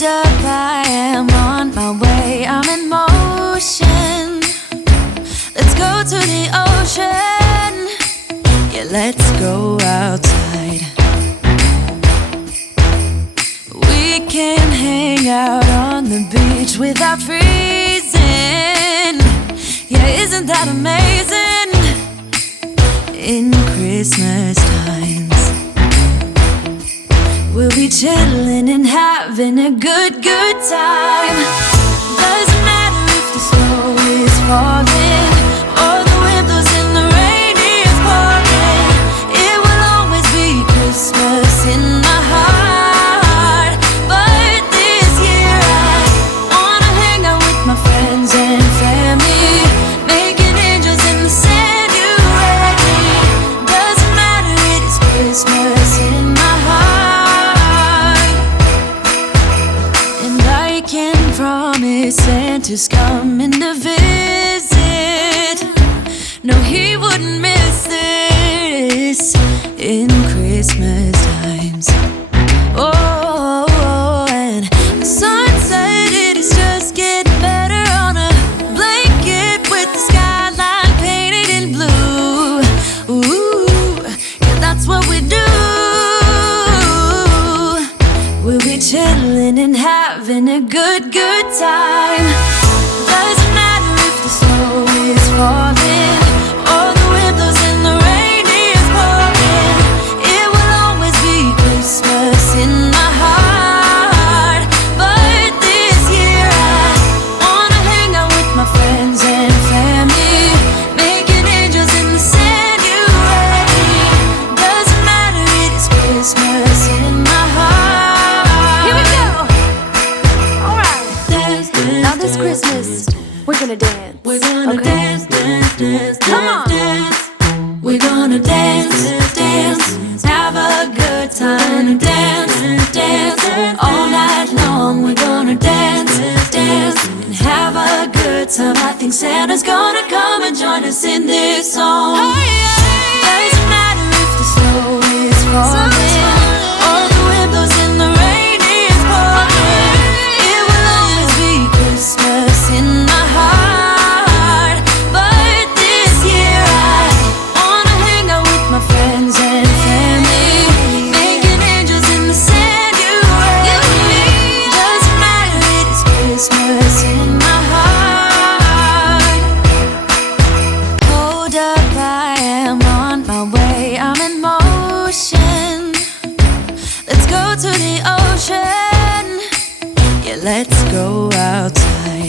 Hold up, I am on my way, I'm in motion. Let's go to the ocean. Yeah, let's go outside. We can hang out on the beach without freezing. Yeah, isn't that amazing? In Christmas times, we'll be chilling and having a good time. Doesn't matter if the snow is falling or the wind blows and the rain is pouring. It will always be Christmas in my heart. But this year I wanna hang out with my friends and family, making angels in the sand. You ready? Doesn't matter, it is Christmas in my heart. And I can promise Santa's coming to visit. No, he wouldn't miss this in Christmas times. Oh, and the sun said it is just getting better on a blanket with the skyline painted in blue. Ooh, yeah, that's what we do. We'll be chilling and having a good time. Doesn't matter if the snow is falling or the wind blows and the rain is pouring. It will always be Christmas in my heart. But this year I wanna hang out with my friends and family, making angels in the sand. You ready? Doesn't matter, it is Christmas in my heart. Here we go. All right. Dance, dance, Now this Christmas, we're gonna dance. we're gonna Okay. dance, dance, dance, Come on. dance. We're gonna dance, dance, have a good time. Dance, dance, all night long. We're gonna dance, dance, and have a good time. I think Santa's gonna come and join us in this song. Doesn't matter if the snow is falling or the wind blows and the rain is pouring. It will always be Christmas in my heart. But this year I wanna hang out with my friends and family, making angels in the sand. You ready? Doesn't matter, it is Christmas in my heart. Hold up, I am on my way, I'm in motion. Let's go to the ocean. Yeah, let's go outside.